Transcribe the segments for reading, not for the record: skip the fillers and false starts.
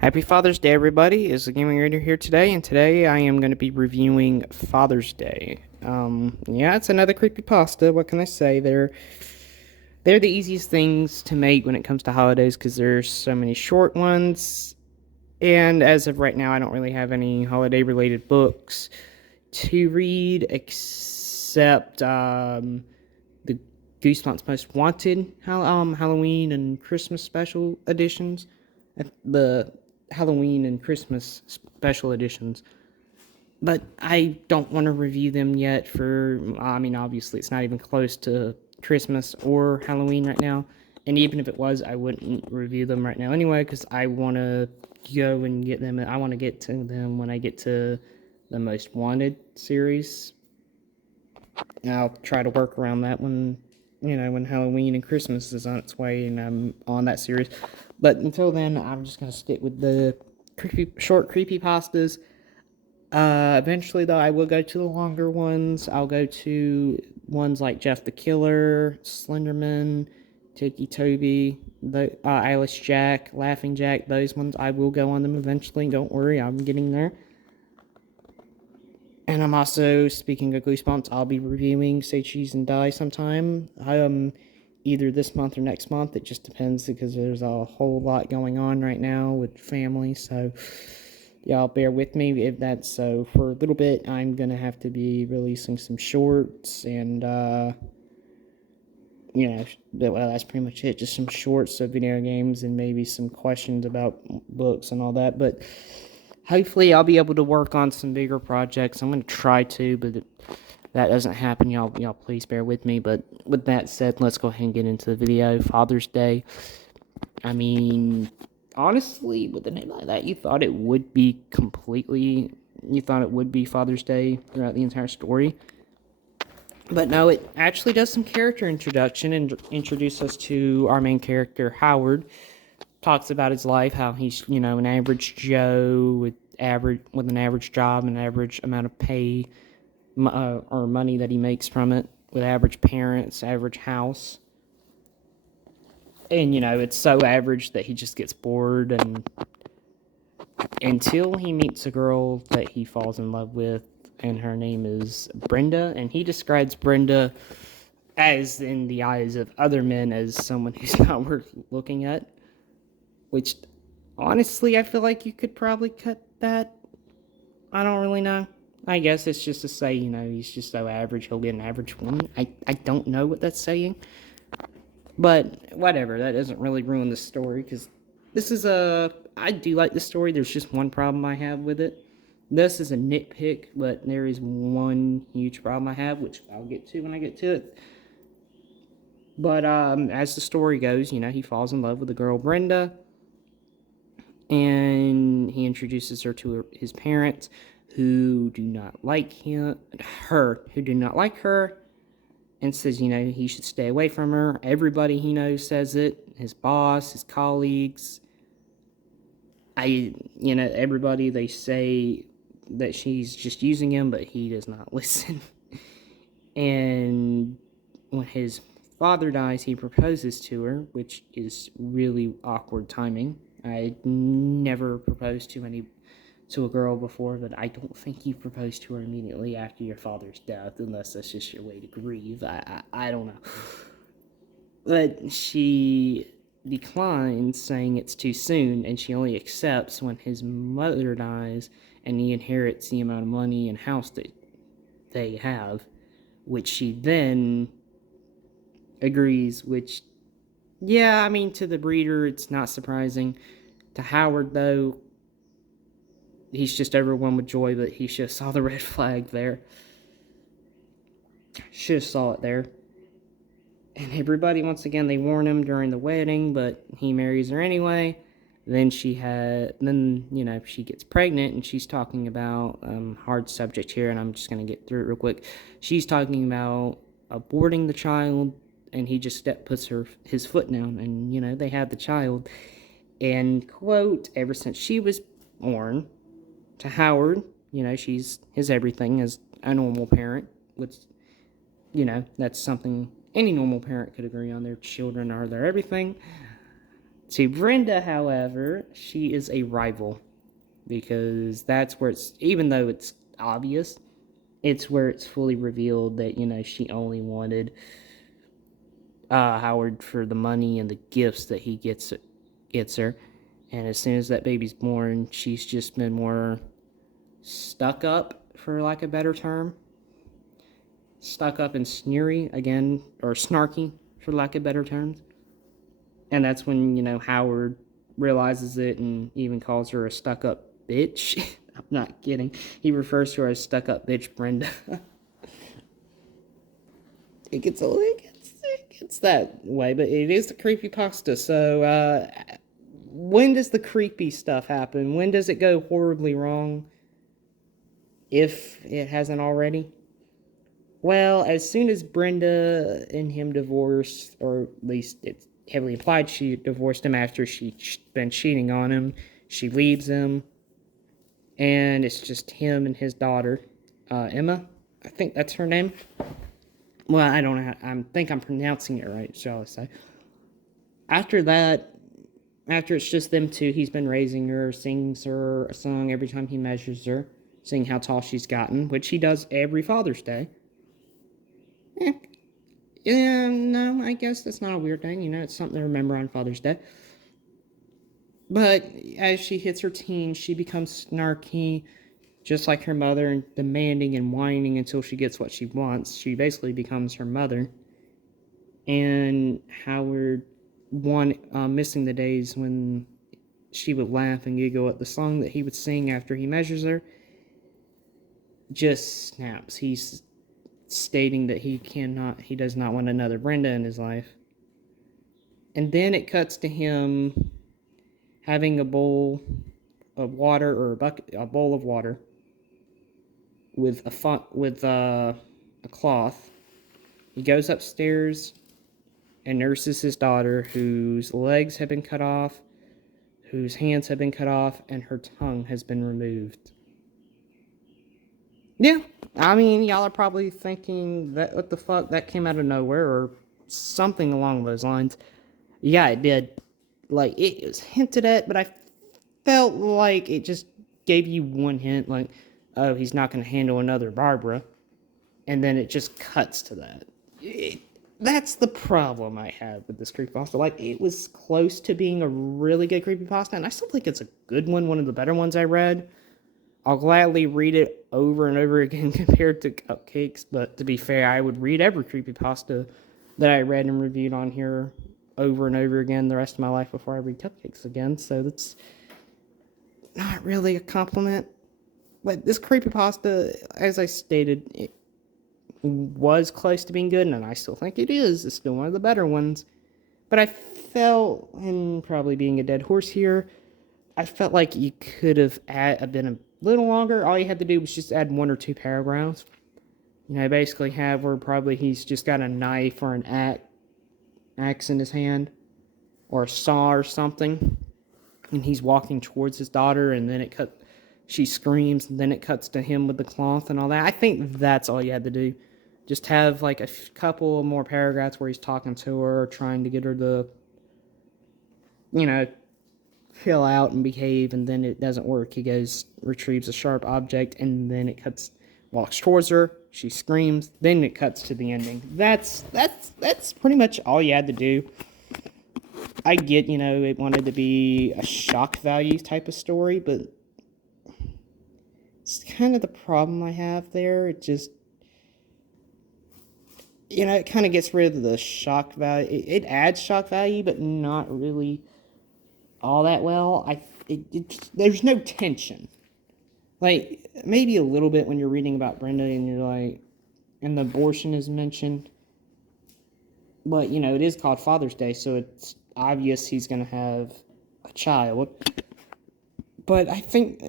Happy Father's Day, everybody. It's the Gaming Raider here today, and today I am going to be reviewing Father's Day. Yeah, it's another creepypasta. What can I say? They're the easiest things to make when it comes to holidays because there's so many short ones. And as of right now, I don't really have any holiday-related books to read except the Goosebumps Most Wanted Halloween and Christmas special editions. The Halloween and Christmas special editions. But I don't want to review them yet obviously it's not even close to Christmas or Halloween right now. And even if it was, I wouldn't review them right now anyway, because I want to go and get them. I want to get to them when I get to the Most Wanted series. And I'll try to work around that when Halloween and Christmas is on its way and I'm on that series. But until then, I'm just going to stick with the short creepypastas. Eventually, though, I will go to the longer ones. I'll go to ones like Jeff the Killer, Slenderman, Tiki Toby, Alice Jack, Laughing Jack. Those ones, I will go on them eventually. Don't worry, I'm getting there. And I'm also, speaking of Goosebumps, I'll be reviewing Say Cheese and Die sometime. Either this month or next month. It just depends because there's a whole lot going on right now with family. So, y'all bear with me if that's so. For a little bit, I'm going to have to be releasing some shorts and, that's pretty much it. Just some shorts of video games and maybe some questions about books and all that. But hopefully I'll be able to work on some bigger projects. I'm going to try to, but if that doesn't happen, y'all please bear with me. But with that said, let's go ahead and get into the video. Father's Day. I mean, honestly, with a name like that, you thought it would be Father's Day throughout the entire story. But no, it actually does some character introduction and introduce us to our main character, Howard. Talks about his life, how he's, an average Joe with an average job, an average amount of pay or money that he makes from it, with average parents, average house. And, it's so average that he just gets bored and until he meets a girl that he falls in love with, and her name is Brenda, and he describes Brenda as, in the eyes of other men, as someone who's not worth looking at. Which, honestly, I feel like you could probably cut that. I don't really know. I guess it's just to say, he's just so average, he'll get an average woman. I don't know what that's saying. But, whatever, that doesn't really ruin the story, because I do like the story, there's just one problem I have with it. This is a nitpick, but there is one huge problem I have, which I'll get to when I get to it. But, as the story goes, he falls in love with the girl Brenda, and he introduces her to his parents, who do not like her, and says, he should stay away from her. Everybody he knows says it. His boss, his colleagues. Everybody, they say that she's just using him, but he does not listen. And when his father dies, he proposes to her, which is really awkward timing. I never proposed to a girl before, but I don't think you propose to her immediately after your father's death, unless that's just your way to grieve. I don't know. But she declines, saying it's too soon, and she only accepts when his mother dies and he inherits the amount of money and house that they have, which she then agrees, which, yeah, to the breeder, it's not surprising. To Howard, though, he's just overwhelmed with joy, but he should have saw the red flag there. Should have saw it there. And everybody, once again, they warn him during the wedding, but he marries her anyway. Then she gets pregnant, and she's talking about, hard subject here, and I'm just going to get through it real quick. She's talking about aborting the child, and he just puts his foot down, and, they have the child. And, quote, ever since she was born, to Howard, she's his everything as a normal parent, which, that's something any normal parent could agree on. Their children are their everything. To Brenda, however, she is a rival because that's where it's, even though it's obvious, it's where it's fully revealed that, she only wanted Howard for the money and the gifts that he gets her. And as soon as that baby's born, she's just been more stuck up, for lack of a better term. Stuck up and sneery, again, or snarky, for lack of better terms. And that's when, Howard realizes it and even calls her a stuck up bitch. I'm not kidding. He refers to her as stuck up bitch Brenda. it gets that way, but it is the creepypasta. So, when does the creepy stuff happen? When does it go horribly wrong? If it hasn't already? Well, as soon as Brenda and him divorced, or at least it's heavily implied she divorced him after she'd been cheating on him, she leaves him, and it's just him and his daughter, Emma. I think that's her name. Well, I don't know. I think I'm pronouncing it right, shall I say. After that, after it's just them two, he's been raising her, sings her a song every time he measures her, seeing how tall she's gotten, which he does every Father's Day. Yeah, no, I guess that's not a weird thing. It's something to remember on Father's Day. But as she hits her teens, she becomes snarky, just like her mother, and demanding and whining until she gets what she wants. She basically becomes her mother. And Howard, missing the days when she would laugh and giggle at the song that he would sing after he measures her, just snaps. He's stating that he does not want another Brenda in his life. And then it cuts to him having a bowl of water, or a bowl of water with a cloth. He goes upstairs and nurses his daughter, whose legs have been cut off, whose hands have been cut off, and her tongue has been removed. Yeah, I mean, y'all are probably thinking, that what the fuck, that came out of nowhere, or something along those lines. Yeah, it did. Like, it was hinted at, but I felt like it just gave you one hint, like, oh, he's not going to handle another Barbara. And then it just cuts to that. That's the problem I had with this creepypasta. Like, it was close to being a really good creepypasta, and I still think it's a good one of the better ones I read. I'll gladly read it over and over again compared to Cupcakes, but to be fair, I would read every creepypasta that I read and reviewed on here over and over again the rest of my life before I read Cupcakes again, so that's not really a compliment. But this creepypasta, as I stated, it was close to being good, and I still think it is. It's still one of the better ones. But I felt, and probably being a dead horse here, I felt like you could have been a little longer. All you had to do was just add 1 or 2 paragraphs. Basically have where probably he's just got a knife or an axe in his hand, or a saw or something, and he's walking towards his daughter, and then she screams, and then it cuts to him with the cloth and all that. I think that's all you had to do. Just have like a couple more paragraphs where he's talking to her, trying to get her to, chill out and behave, and then it doesn't work. He retrieves a sharp object, and then walks towards her, she screams, then it cuts to the ending. That's pretty much all you had to do. I get, it wanted to be a shock value type of story, but it's kind of the problem I have there. It just, it kind of gets rid of the shock value. It adds shock value, but not really all that well. There's no tension. Like, maybe a little bit when you're reading about Brenda and you're like, and the abortion is mentioned. But, it is called Father's Day, so it's obvious he's going to have a child. But I think,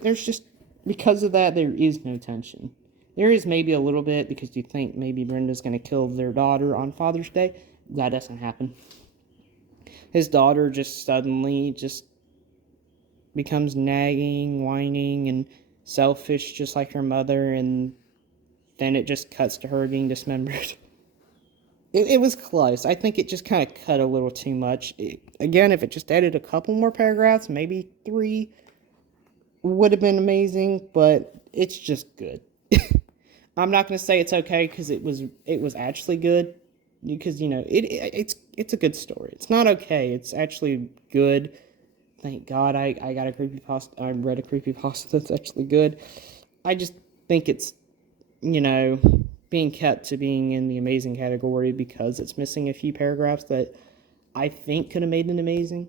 there's just, because of that, there is no tension. There is maybe a little bit because you think maybe Brenda's going to kill their daughter on Father's Day. That doesn't happen. His daughter just suddenly becomes nagging, whining, and selfish just like her mother, and then it just cuts to her being dismembered. it was close. I think it just kind of cut a little too much. Again, if it just added a couple more paragraphs, maybe three, would have been amazing. But it's just good. I'm not going to say it's okay because it was actually good, because it's a good story. It's not okay. It's actually good. Thank God I got a creepypasta. I read a creepypasta that's actually good. I just think it's, you know, being kept to being in the amazing category because it's missing a few paragraphs that I think could have made it amazing.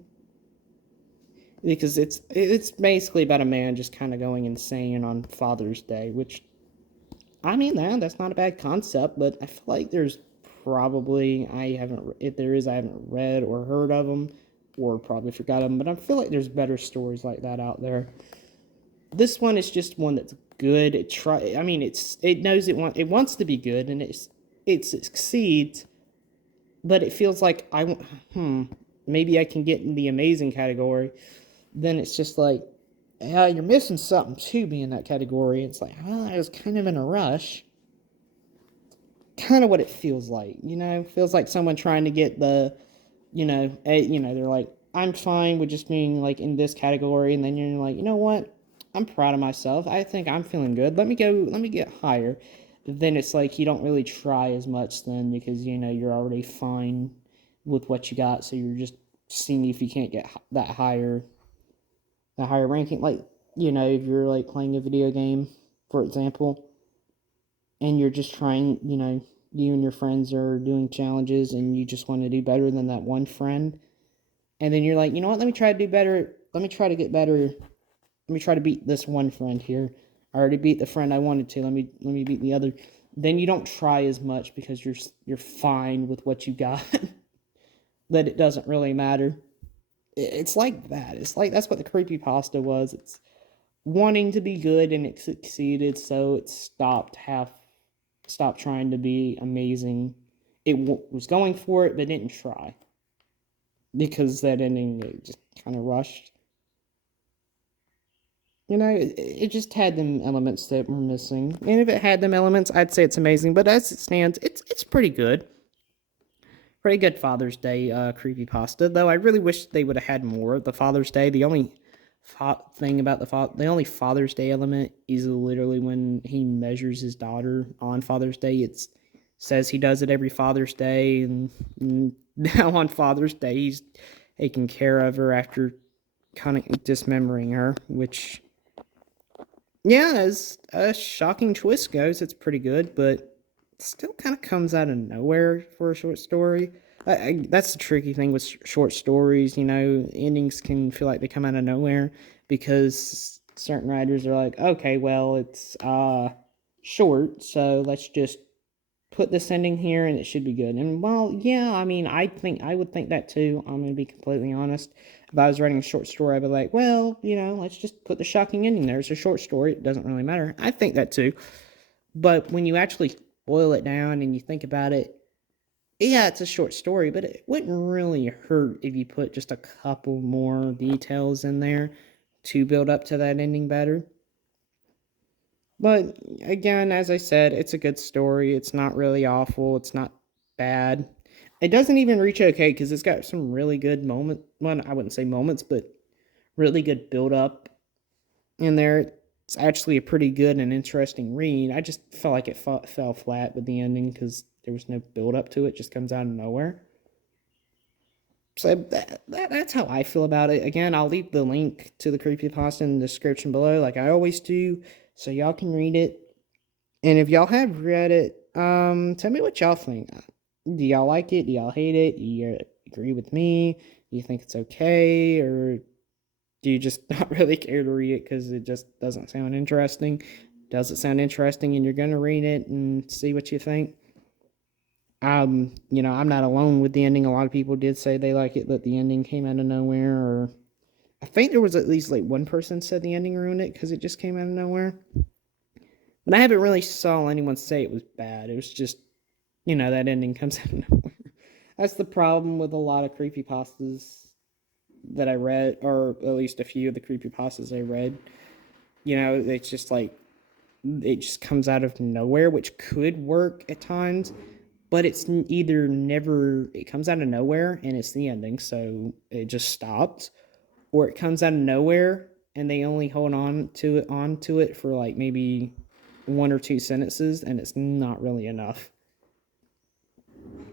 Because it's basically about a man just kind of going insane on Father's Day, which, I mean, that's not a bad concept, but I feel like there's probably, if there is, I haven't read or heard of them, or probably forgot them, but I feel like there's better stories like that out there. This one is just one that's good. It knows it wants to be good, and it succeeds, but it feels like maybe I can get in the amazing category. Then it's just like, yeah, you're missing something to be in that category. It's like, I was kind of in a rush. Kind of what it feels like, feels like someone trying to get the, they're like, I'm fine with just being like in this category, and then you're like, you know what, I'm proud of myself, I think I'm feeling good, let me get higher. But then it's like you don't really try as much then, because you're already fine with what you got, so you're just seeing if you can't get that higher ranking. Like, if you're like playing a video game, for example, and you're just trying, you and your friends are doing challenges and you just want to do better than that one friend. And then you're like, you know what, let me try to do better. Let me try to get better. Let me try to beat this one friend here. I already beat the friend I wanted to. Let me beat the other. Then you don't try as much because you're fine with what you got. That it doesn't really matter. It's like that. It's like that's what the creepypasta was. It's wanting to be good and it succeeded, so it stopped trying to be amazing. It was going for it, but didn't try. Because that ending, it just kind of rushed. It just had them elements that were missing. And if it had them elements, I'd say it's amazing. But as it stands, it's pretty good. Pretty good Father's Day creepypasta. Though I really wish they would have had more of the Father's Day. The only thing about the only Father's Day element is literally when he measures his daughter on Father's Day. It says he does it every Father's Day, and now on Father's Day he's taking care of her after kind of dismembering her, which, yeah, as a shocking twist goes, it's pretty good, but still kind of comes out of nowhere for a short story. That's the tricky thing with short stories. Endings can feel like they come out of nowhere because certain writers are like, okay, well, it's short, so let's just put this ending here and it should be good. And well, yeah, I mean, I would think that too. I'm gonna be completely honest. If I was writing a short story, I'd be like, well, let's just put the shocking ending there. It's a short story. It doesn't really matter. I think that too. But when you actually boil it down and you think about it, yeah, it's a short story, but it wouldn't really hurt if you put just a couple more details in there to build up to that ending better. But again, as I said, it's a good story. It's not really awful. It's not bad. It doesn't even reach okay because it's got some really good moments. Well, I wouldn't say moments, but really good build up in there. It's actually a pretty good and interesting read. I just felt like it fell flat with the ending because there was no build up to it. It just comes out of nowhere. So that's how I feel about it. Again, I'll leave the link to the creepypasta in the description below, like I always do, so y'all can read it. And if y'all have read it, tell me what y'all think. Do y'all like it? Do y'all hate it? Do you agree with me? Do you think it's okay? Or do you just not really care to read it because it just doesn't sound interesting? Does it sound interesting and you're going to read it and see what you think? I'm not alone with the ending. A lot of people did say they like it, but the ending came out of nowhere. Or I think there was at least like one person said the ending ruined it because it just came out of nowhere. But I haven't really saw anyone say it was bad. It was just, that ending comes out of nowhere. That's the problem with a lot of creepypastas that I read, or at least a few of the creepypastas I read. It's just like, it just comes out of nowhere, which could work at times. but it's either never, it comes out of nowhere and it's the ending, so it just stops, or it comes out of nowhere and they only hold on to it for like maybe one or two sentences, and it's not really enough.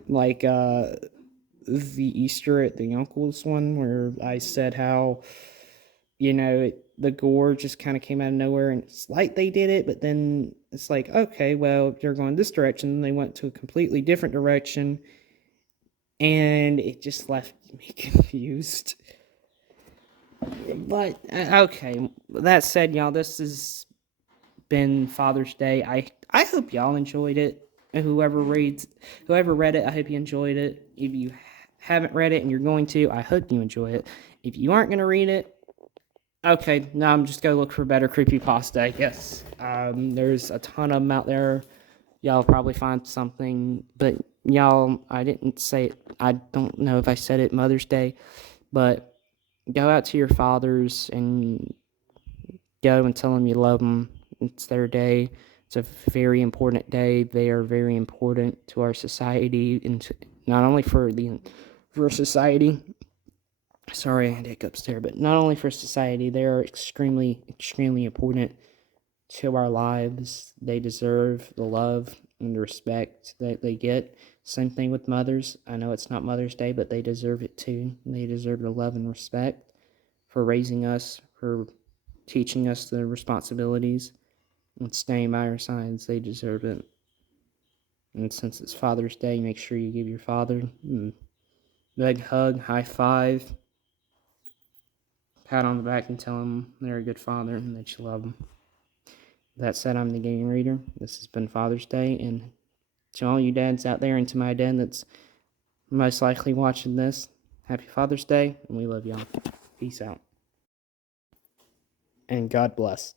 Like the Easter at the uncle's one, where I said how, the gore just kind of came out of nowhere, and it's like they did it, but then it's like, okay, well, you're going this direction, and they went to a completely different direction, and it just left me confused. But okay, that said, y'all, this has been Father's Day. I hope y'all enjoyed it. Whoever read it, I hope you enjoyed it. If you haven't read it and you're going to, I hope you enjoy it. If you aren't going to read it, okay, now I'm just going to look for better creepypasta, I guess. There's a ton of them out there. Y'all probably find something, but y'all, I didn't say it. I don't know if I said it Mother's Day, but go out to your fathers and go and tell them you love them. It's their day. It's a very important day. They are very important to our society, and not only for society. Sorry, I had hiccups there, but not only for society, they are extremely, extremely important to our lives. They deserve the love and the respect that they get. Same thing with mothers. I know it's not Mother's Day, but they deserve it too. They deserve the love and respect for raising us, for teaching us the responsibilities, and staying by our sides. They deserve it. And since it's Father's Day, make sure you give your father a big hug, high five, pat on the back, and tell them they're a good father and that you love them. That said, I'm the Gaming Reader. This has been Father's Day, and to all you dads out there, and to my dad that's most likely watching this, happy Father's Day, and we love y'all. Peace out. And God bless.